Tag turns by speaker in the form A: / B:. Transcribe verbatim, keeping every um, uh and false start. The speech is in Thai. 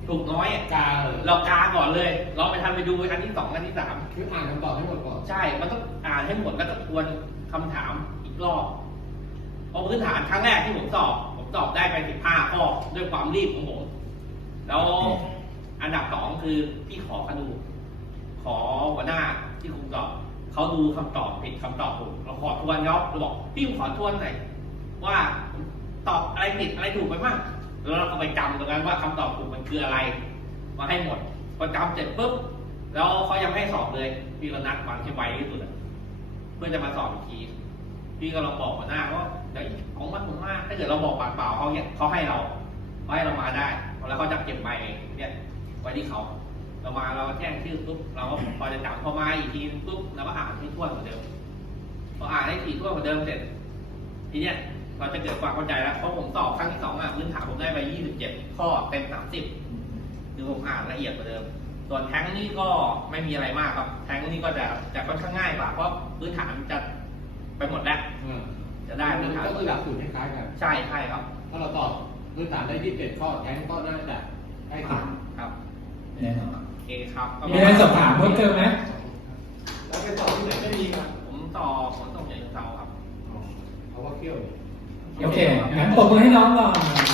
A: ถูกน้อยอ่ะ
B: กาเลย
A: เรากาก่อนเลยเราไปทำไปดูอันที่สองอันที่สาม
B: คืออ่านคำตอบให้หมดก่อน
A: ใช่ มันต้องอ่านให้หมดแล้วก็ทวนคำถามอีกรอบเพราะพื้นฐานครั้งแรกที่ผมสอบผมสอบได้ไปสิบห้าข้อด้วยความรีบของผมแล้วอันดับสองคือพี่ขอกระดูขอหัวหน้าที่คุมสอบเขาดูคำตอบผิดคำตอบถูกเราขอทวนเขาเราบอกพี่ผมขอทวนหน่อยว่าตอบอะไรผิดอะไรถูกไปบ้างแล้วเราก็ไปจำตรงนั้นว่าคำตอบถูกมันคืออะไรมาให้หมดพอจำเสร็จปุ๊บแล้วเขายังไม่ให้สอบเลยพี่ก็นัดวันที่ไวที่สุดเพื่อจะมาสอบอีกทีพี่ก็เราบอกหัวหน้าว่าเดี๋ยวของมันผมมากถ้าเกิดเราบอกปากเปล่าเขาเนี่ยเขาให้เราเขาให้เรามาได้แล้วเขาจะเก็บใบเนี่ยไว้ที่เขาเรามาเราแจ้งชื่อปุ๊บเราก็พอจะจำพอมาอีกทีปุ๊บเราก็อ่านให้ทั่วเหมือนเดิมพออ่านให้ถี่ทั่วเหมือนเดิมเสร็จทีเนี้ยเราจะเกิดความเข้าใจแล้วเพราะผมตอบครั้งที่สองอ่ะพื้นฐานผมได้ไปยี่สิบเจ็ดข้อเต็มสามสิบคือผมอ่านละเอียดกว่าเดิมส่วนแท้งนี่ก็ไม่มีอะไรมากครับแท้งนี่ก็จะจะค่อนข้างง่ายกว่าเพราะพื้นฐานจะไปหมดแล้วจะได้พื้นฐาน
B: ก็คือหลักสูตรคล้ายๆกัน
A: ใช่ใช่ครับ
B: ถ้าเราตอบพื้นฐานได้ยี่สิบเจ็ดข้อแทงก็น่าจะใกล้เคียง
A: ครับ
C: แน่นอน
A: โอเคครับ
C: มีอะไรสอบถามเพิ่มเติมไหม
B: แล้วไปตอบที่ไหนไม่มีครับ
A: ผมต่อผมต้องใหญ่เทาครับ
B: เพราะว่าเที่ยว
C: โอเคงั้นปรบมือให้น้องก่อน